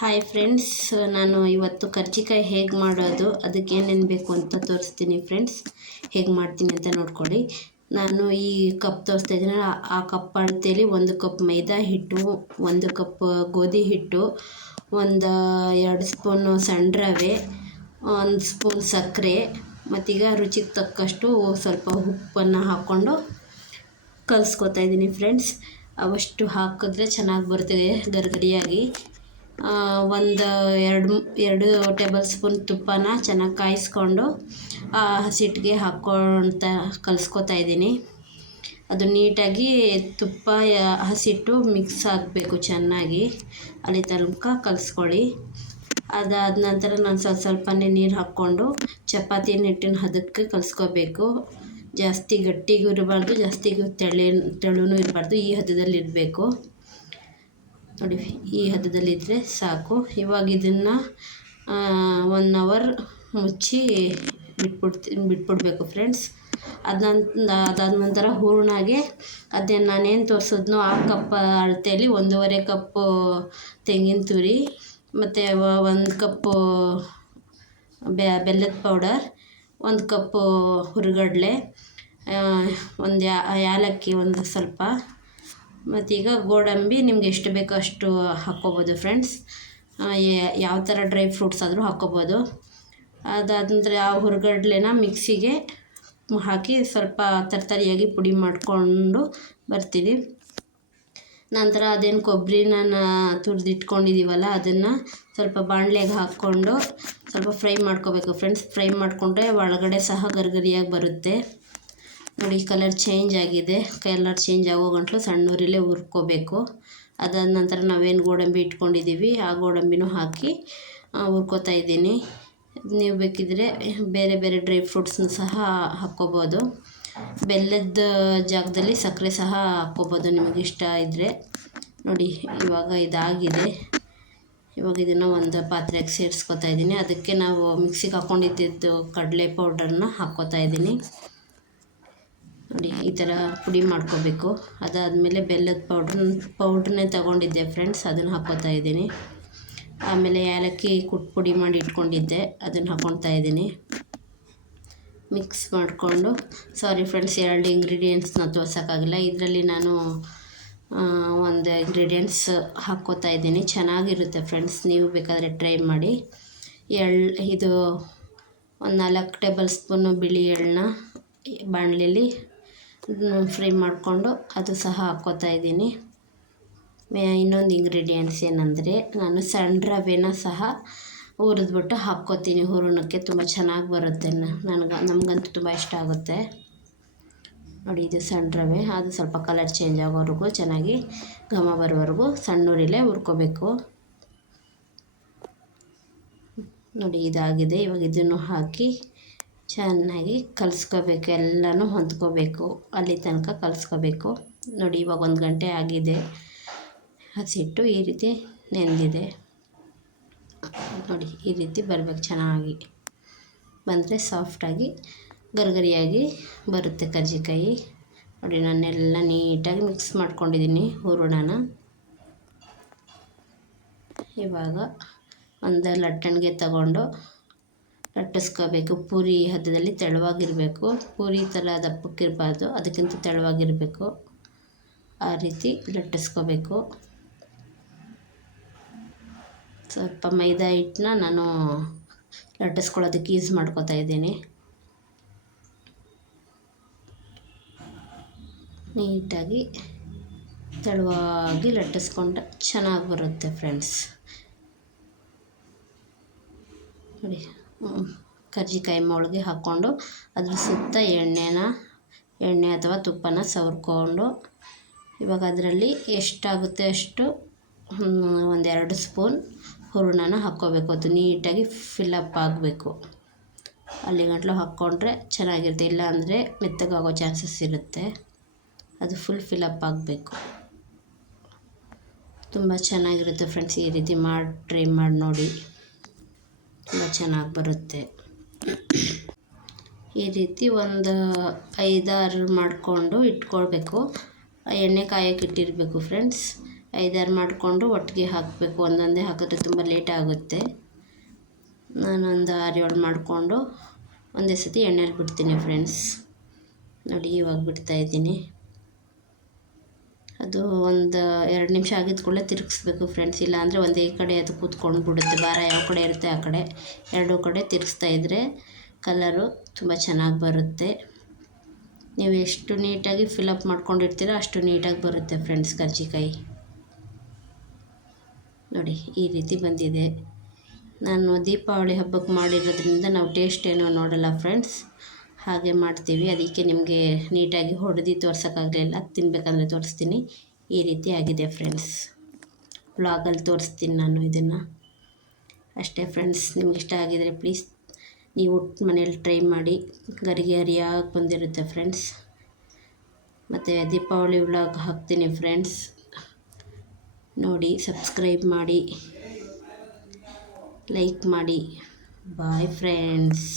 Hi friends, ನಾನು ಇವತ್ತು ಕರ್ಜಿಕಾಯಿ ಹೇಗೆ ಮಾಡೋದು ಅದಕ್ಕೆ ಏನೇನು ಬೇಕು ಅಂತ ತೋರಿಸ್ತೀನಿ ಫ್ರೆಂಡ್ಸ್. ಹೇಗೆ ಮಾಡ್ತೀನಿ ಅಂತ ನೋಡ್ಕೊಳ್ಳಿ. ನಾನು ಈ ಕಪ್ ತೋರಿಸ್ತಾ ಇದ್ದೀನಿ, ಆ ಕಪ್ ಅಳತೆಯಲ್ಲಿ 1 ಕಪ್ ಮೈದಾ ಹಿಟ್ಟು, 1 ಕಪ್ ಗೋಧಿ ಹಿಟ್ಟು, 2 ಸ್ಪೂನು ಸಣ್ಣ ರವೆ, 1 ಸ್ಪೂನ್ ಸಕ್ಕರೆ, ಮತ್ತೀಗ ರುಚಿಗೆ ತಕ್ಕಷ್ಟು ಸ್ವಲ್ಪ ಉಪ್ಪನ್ನು ಹಾಕ್ಕೊಂಡು ಕಲಿಸ್ಕೊತಾ ಇದ್ದೀನಿ ಫ್ರೆಂಡ್ಸ್. ಅವಷ್ಟು ಹಾಕಿದ್ರೆ ಚೆನ್ನಾಗಿ ಬರ್ತದೆ ಗರಿಗರಿಯಾಗಿ. ಎರಡು ಟೇಬಲ್ ಸ್ಪೂನ್ ತುಪ್ಪನ ಚೆನ್ನಾಗಿ ಕಾಯಿಸ್ಕೊಂಡು ಹಸಿಟ್ಟಿಗೆ ಹಾಕ್ಕೊಳ್ತಾ ಕಲಿಸ್ಕೊತಾ ಇದ್ದೀನಿ. ಅದು ನೀಟಾಗಿ ತುಪ್ಪ ಹಸಿಟ್ಟು ಮಿಕ್ಸ್ ಆಗಬೇಕು ಚೆನ್ನಾಗಿ, ಅಲ್ಲಿ ತನಕ ಕಲಿಸ್ಕೊಳ್ಳಿ. ಅದಾದ ನಂತರ ನಾನು ಸ್ವಲ್ಪನೇ ನೀರು ಹಾಕ್ಕೊಂಡು ಚಪಾತಿ ಹಿಟ್ಟಿನ ಹದಕ್ಕೆ ಕಲಿಸ್ಕೋಬೇಕು. ಜಾಸ್ತಿ ಗಟ್ಟಿಗೂ ಇರಬಾರ್ದು, ಜಾಸ್ತಿ ತೆಳುನೂ ಇರಬಾರ್ದು, ಈ ಹದದಲ್ಲಿ ಇರಬೇಕು ನೋಡಿ. ಈ ಹದದಲ್ಲಿದ್ದರೆ ಸಾಕು. ಇವಾಗ ಇದನ್ನು 1 ಅವರ್ ಮುಚ್ಚಿ ಬಿಟ್ಬಿಡ್ಬೇಕು ಫ್ರೆಂಡ್ಸ್. ಅದಾದ ನಂತರ ಹೂರ್ಣಾಗೆ ಅದೇ ನಾನೇನು ತೋರಿಸಿದ್ನೋ ಆ ಕಪ್ ಅಳತೆಯಲ್ಲಿ 1.5 ಕಪ್ಪು ತೆಂಗಿನ ತುರಿ, ಮತ್ತು 1 ಕಪ್ಪು ಬೆಲ್ಲದ ಪೌಡರ್, 1 ಕಪ್ಪು ಹುರಿಗಡಲೆ, ಒಂದು ಏಲಕ್ಕಿ ಒಂದು ಸ್ವಲ್ಪ, ಮತ್ತೀಗ ಗೋಡಂಬಿ ನಿಮ್ಗೆ ಎಷ್ಟು ಬೇಕೋ ಅಷ್ಟು ಹಾಕ್ಕೋಬೋದು ಫ್ರೆಂಡ್ಸ್. ಯಾವ ಥರ ಡ್ರೈ ಫ್ರೂಟ್ಸ್ ಆದರೂ ಹಾಕ್ಕೋಬೋದು. ಅದಾದ ನಂತರ ಆ ಹುರಿಗಡ್ಲೆನ ಮಿಕ್ಸಿಗೆ ಹಾಕಿ ಸ್ವಲ್ಪ ತರ್ತರಿಯಾಗಿ ಪುಡಿ ಮಾಡಿಕೊಂಡು ಬರ್ತೀನಿ. ನಂತರ ಅದೇನು ಕೊಬ್ಬರಿನ ತುರಿದಿಟ್ಕೊಂಡಿದ್ದೀವಲ್ಲ ಅದನ್ನು ಸ್ವಲ್ಪ ಬಾಣಲೆಗೆ ಹಾಕ್ಕೊಂಡು ಸ್ವಲ್ಪ ಫ್ರೈ ಮಾಡ್ಕೋಬೇಕು ಫ್ರೆಂಡ್ಸ್. ಫ್ರೈ ಮಾಡಿಕೊಂಡ್ರೆ ಒಳಗಡೆ ಸಹ ಗರಿಗರಿಯಾಗಿ ಬರುತ್ತೆ ನೋಡಿ. ಕಲರ್ ಚೇಂಜ್ ಆಗಿದೆ. ಕಲರ್ ಚೇಂಜ್ ಆಗೋ ಗಂಟಲು ಸಣ್ಣ ಉರಿಲೇ ಹುರ್ಕೋಬೇಕು. ಅದಾದ ನಂತರ ನಾವೇನು ಗೋಡಂಬಿ ಇಟ್ಕೊಂಡಿದ್ದೀವಿ ಆ ಗೋಡಂಬಿನೂ ಹಾಕಿ ಹುರ್ಕೋತಾ ಇದ್ದೀನಿ. ನೀವು ಬೇಕಿದ್ದರೆ ಬೇರೆ ಬೇರೆ ಡ್ರೈ ಫ್ರೂಟ್ಸ್ನ ಸಹ ಹಾಕ್ಕೋಬೋದು. ಬೆಲ್ಲದ ಜಾಗದಲ್ಲಿ ಸಕ್ಕರೆ ಸಹ ಹಾಕ್ಕೋಬೋದು ನಿಮಗೆ ಇಷ್ಟ ಇದ್ದರೆ ನೋಡಿ. ಇವಾಗ ಇದಾಗಿದೆ. ಇವಾಗ ಇದನ್ನು ಒಂದು ಪಾತ್ರೆಗೆ ಸೇರಿಸ್ಕೊತಾ ಇದ್ದೀನಿ. ಅದಕ್ಕೆ ನಾವು ಮಿಕ್ಸಿಗೆ ಹಾಕ್ಕೊಂಡಿದ್ದು ಕಡಲೆ ಪೌಡರ್ನ ಹಾಕ್ಕೋತಾ ಇದ್ದೀನಿ ನೋಡಿ. ಈ ಥರ ಪುಡಿ ಮಾಡ್ಕೋಬೇಕು. ಅದಾದಮೇಲೆ ಬೆಲ್ಲದ ಪೌಡ್ರನ್ನೇ ತಗೊಂಡಿದ್ದೆ ಫ್ರೆಂಡ್ಸ್, ಅದನ್ನು ಹಾಕ್ಕೋತಾ ಇದ್ದೀನಿ. ಆಮೇಲೆ ಏಲಕ್ಕಿ ಪುಡಿ ಮಾಡಿ ಇಟ್ಕೊಂಡಿದ್ದೆ, ಅದನ್ನು ಹಾಕ್ಕೊತಾ ಇದ್ದೀನಿ. ಮಿಕ್ಸ್ ಮಾಡಿಕೊಂಡು, ಸಾರಿ ಫ್ರೆಂಡ್ಸ್, 2 ಇಂಗ್ರೀಡಿಯೆಂಟ್ಸ್ನ ತೋರ್ಸೋಕ್ಕಾಗಿಲ್ಲ. ಇದರಲ್ಲಿ ನಾನು 1 ಇಂಗ್ರೀಡಿಯೆಂಟ್ಸ್ ಹಾಕ್ಕೋತಾ ಇದ್ದೀನಿ. ಚೆನ್ನಾಗಿರುತ್ತೆ ಫ್ರೆಂಡ್ಸ್, ನೀವು ಬೇಕಾದರೆ ಟ್ರೈ ಮಾಡಿ. ಇದು 4 ಟೇಬಲ್ ಸ್ಪೂನು ಬಿಳಿ ಎಳ್ಳನ್ನ ಬಾಣಲೆಯಲ್ಲಿ ಫ್ರೈ ಮಾಡಿಕೊಂಡು ಅದು ಸಹ ಹಾಕ್ಕೋತಾ ಇದ್ದೀನಿ. ಇನ್ನೊಂದು ಇಂಗ್ರೀಡಿಯೆಂಟ್ಸ್ ಏನಂದರೆ, ನಾನು ಸಣ್ಣ ರವೆನ ಸಹ ಹುರಿದ್ಬಿಟ್ಟು ಹಾಕ್ಕೋತೀನಿ ಹೂರಣಕ್ಕೆ. ತುಂಬ ಚೆನ್ನಾಗಿ ಬರುತ್ತೆ, ನಮಗಂತೂ ತುಂಬ ಇಷ್ಟ ಆಗುತ್ತೆ ನೋಡಿ. ಇದು ಸಣ್ಣ ರವೆ, ಅದು ಸ್ವಲ್ಪ ಕಲರ್ ಚೇಂಜ್ ಆಗೋವರೆಗೂ ಚೆನ್ನಾಗಿ ಘಮ ಬರೋವರೆಗೂ ಸಣ್ಣ ಉರಿಲೇ ಹುರ್ಕೋಬೇಕು ನೋಡಿ. ಇದಾಗಿದೆ. ಇವಾಗ ಇದನ್ನು ಹಾಕಿ ಚೆನ್ನಾಗಿ ಕಲಿಸ್ಕೋಬೇಕು. ಎಲ್ಲನೂ ಹೊಂದ್ಕೋಬೇಕು, ಅಲ್ಲಿ ತನಕ ಕಲಿಸ್ಕೋಬೇಕು ನೋಡಿ. ಇವಾಗ 1 ಗಂಟೆ ಆಗಿದೆ. ಹಸಿಟ್ಟು ಈ ರೀತಿ ನೆಂದಿದೆ ನೋಡಿ. ಈ ರೀತಿ ಬರಬೇಕು, ಚೆನ್ನಾಗಿ ಬಂದರೆ ಸಾಫ್ಟಾಗಿ ಗರಿಗರಿಯಾಗಿ ಬರುತ್ತೆ ಕರ್ಜಿಕಾಯಿ ನೋಡಿ. ನಾನೆಲ್ಲ ನೀಟಾಗಿ ಮಿಕ್ಸ್ ಮಾಡ್ಕೊಂಡಿದ್ದೀನಿ ಹೂರಣನ. ಇವಾಗ ಒಂದು ಲಟ್ಟಣಿಗೆ ತಗೊಂಡು ಲಟ್ಟಿಸ್ಕೋಬೇಕು. ಪೂರಿ ಹದದಲ್ಲಿ ತೆಳುವಾಗಿರಬೇಕು. ಪೂರಿ ಥರ ದಪ್ಪಕ್ಕಿರಬಾರ್ದು, ಅದಕ್ಕಿಂತ ತೆಳುವಾಗಿರಬೇಕು. ಆ ರೀತಿ ಲಟ್ಟಿಸ್ಕೋಬೇಕು. ಸ್ವಲ್ಪ ಮೈದಾ ಹಿಟ್ಟನ್ನ ನಾನು ಲಟ್ಟಿಸ್ಕೊಳ್ಳೋದಕ್ಕೆ ಯೂಸ್ ಮಾಡ್ಕೋತಾ ಇದ್ದೀನಿ. ನೀಟಾಗಿ ತೆಳುವಾಗಿ ಲಟ್ಟಿಸ್ಕೊಂಡ್ರೆ ಚೆನ್ನಾಗಿ ಬರುತ್ತೆ ಫ್ರೆಂಡ್ಸ್ ನೋಡಿ. ಕರ್ಜಿಕಾಯಿ ಮೊಳಗೆ ಹಾಕ್ಕೊಂಡು ಅದ್ರ ಸುತ್ತ ಎಣ್ಣೆ ಅಥವಾ ತುಪ್ಪನ ಸವರ್ಕೊಂಡು, ಇವಾಗ ಅದರಲ್ಲಿ ಎಷ್ಟಾಗುತ್ತೆ ಅಷ್ಟು 1-2 ಸ್ಪೂನ್ ಹೂರಣನ ಹಾಕ್ಕೋಬೇಕು. ಅದು ನೀಟಾಗಿ ಫಿಲ್ಲಪ್ ಆಗಬೇಕು. ಅಲ್ಲಿ ಗಂಟಲು ಹಾಕ್ಕೊಂಡ್ರೆ ಚೆನ್ನಾಗಿರುತ್ತೆ, ಇಲ್ಲ ಅಂದರೆ ಮೆತ್ತಗಾಗೋ ಚಾನ್ಸಸ್ ಇರುತ್ತೆ. ಅದು ಫಿಲ್ಲಪ್ ಆಗಬೇಕು. ತುಂಬ ಚೆನ್ನಾಗಿರುತ್ತೆ ಫ್ರೆಂಡ್ಸ್. ಈ ರೀತಿ ಟ್ರೈ ಮಾಡಿ ನೋಡಿ, ತುಂಬ ಚೆನ್ನಾಗಿ ಬರುತ್ತೆ. ಈ ರೀತಿ ಒಂದು 5-6 ಮಾಡಿಕೊಂಡು ಇಟ್ಕೊಳ್ಬೇಕು. ಎಣ್ಣೆ ಕಾಯೋಕೆ ಇಟ್ಟಿರಬೇಕು ಫ್ರೆಂಡ್ಸ್. 5-6 ಮಾಡಿಕೊಂಡು ಒಟ್ಟಿಗೆ ಹಾಕಬೇಕು. ಒಂದೊಂದೇ ಹಾಕಿದ್ರೆ ತುಂಬ ಲೇಟ್ ಆಗುತ್ತೆ. ನಾನೊಂದು 6-7 ಮಾಡಿಕೊಂಡು ಒಂದೇ ಸತಿ ಎಣ್ಣೆಲಿ ಬಿಡ್ತೀನಿ ಫ್ರೆಂಡ್ಸ್. ನೋಡಿ ಇವಾಗ ಬಿಡ್ತಾಯಿದ್ದೀನಿ. ಅದು ಒಂದು 2 ನಿಮಿಷ ಆಗಿದ ಕೂಡಲೇ ತಿರುಗಿಸ್ಬೇಕು ಫ್ರೆಂಡ್ಸ್, ಇಲ್ಲಾಂದರೆ ಒಂದೇ ಕಡೆ ಅದು ಕೂತ್ಕೊಂಡು ಬಿಡುತ್ತೆ. ಭಾರ ಯಾವ ಕಡೆ ಇರುತ್ತೆ ಆ ಕಡೆ ಎರಡೂ ಕಡೆ ತಿರುಗಿಸ್ತಾ ಇದ್ದರೆ ಕಲರು ತುಂಬ ಚೆನ್ನಾಗಿ ಬರುತ್ತೆ. ನೀವು ಎಷ್ಟು ನೀಟಾಗಿ ಫಿಲಪ್ ಮಾಡ್ಕೊಂಡಿರ್ತೀರೋ ಅಷ್ಟು ನೀಟಾಗಿ ಬರುತ್ತೆ ಫ್ರೆಂಡ್ಸ್ ಕರ್ಜಿಕಾಯಿ. ನೋಡಿ ಈ ರೀತಿ ಬಂದಿದೆ. ನಾನು ದೀಪಾವಳಿ ಹಬ್ಬಕ್ಕೆ ಮಾಡಿರೋದ್ರಿಂದ ನಾವು ಟೇಸ್ಟ್ ಏನೋ ನೋಡಲ್ಲ ಫ್ರೆಂಡ್ಸ್, ಹಾಗೆ ಮಾಡ್ತೀವಿ. ಅದಕ್ಕೆ ನಿಮಗೆ ನೀಟಾಗಿ ಹೊಡೆದು ತೋರ್ಸೋಕ್ಕಾಗಲಿಲ್ಲ, ತಿನ್ನಬೇಕಂದ್ರೆ ತೋರಿಸ್ತೀನಿ. ಈ ರೀತಿ ಆಗಿದೆ ಫ್ರೆಂಡ್ಸ್. ವ್ಲಾಗಲ್ಲಿ ತೋರಿಸ್ತೀನಿ ನಾನು ಇದನ್ನು. ಅಷ್ಟೇ ಫ್ರೆಂಡ್ಸ್, ನಿಮ್ಗೆ ಇಷ್ಟ ಆಗಿದರೆ ಪ್ಲೀಸ್ ನೀವು ಮನೇಲಿ ಟ್ರೈ ಮಾಡಿ. ಗರಿಯಾಗಿ ಬಂದಿರುತ್ತೆ ಫ್ರೆಂಡ್ಸ್. ಮತ್ತು ದೀಪಾವಳಿ ವ್ಲಾಗ್ ಹಾಕ್ತೀನಿ ಫ್ರೆಂಡ್ಸ್, ನೋಡಿ ಸಬ್ಸ್ಕ್ರೈಬ್ ಮಾಡಿ, ಲೈಕ್ ಮಾಡಿ. Bye friends.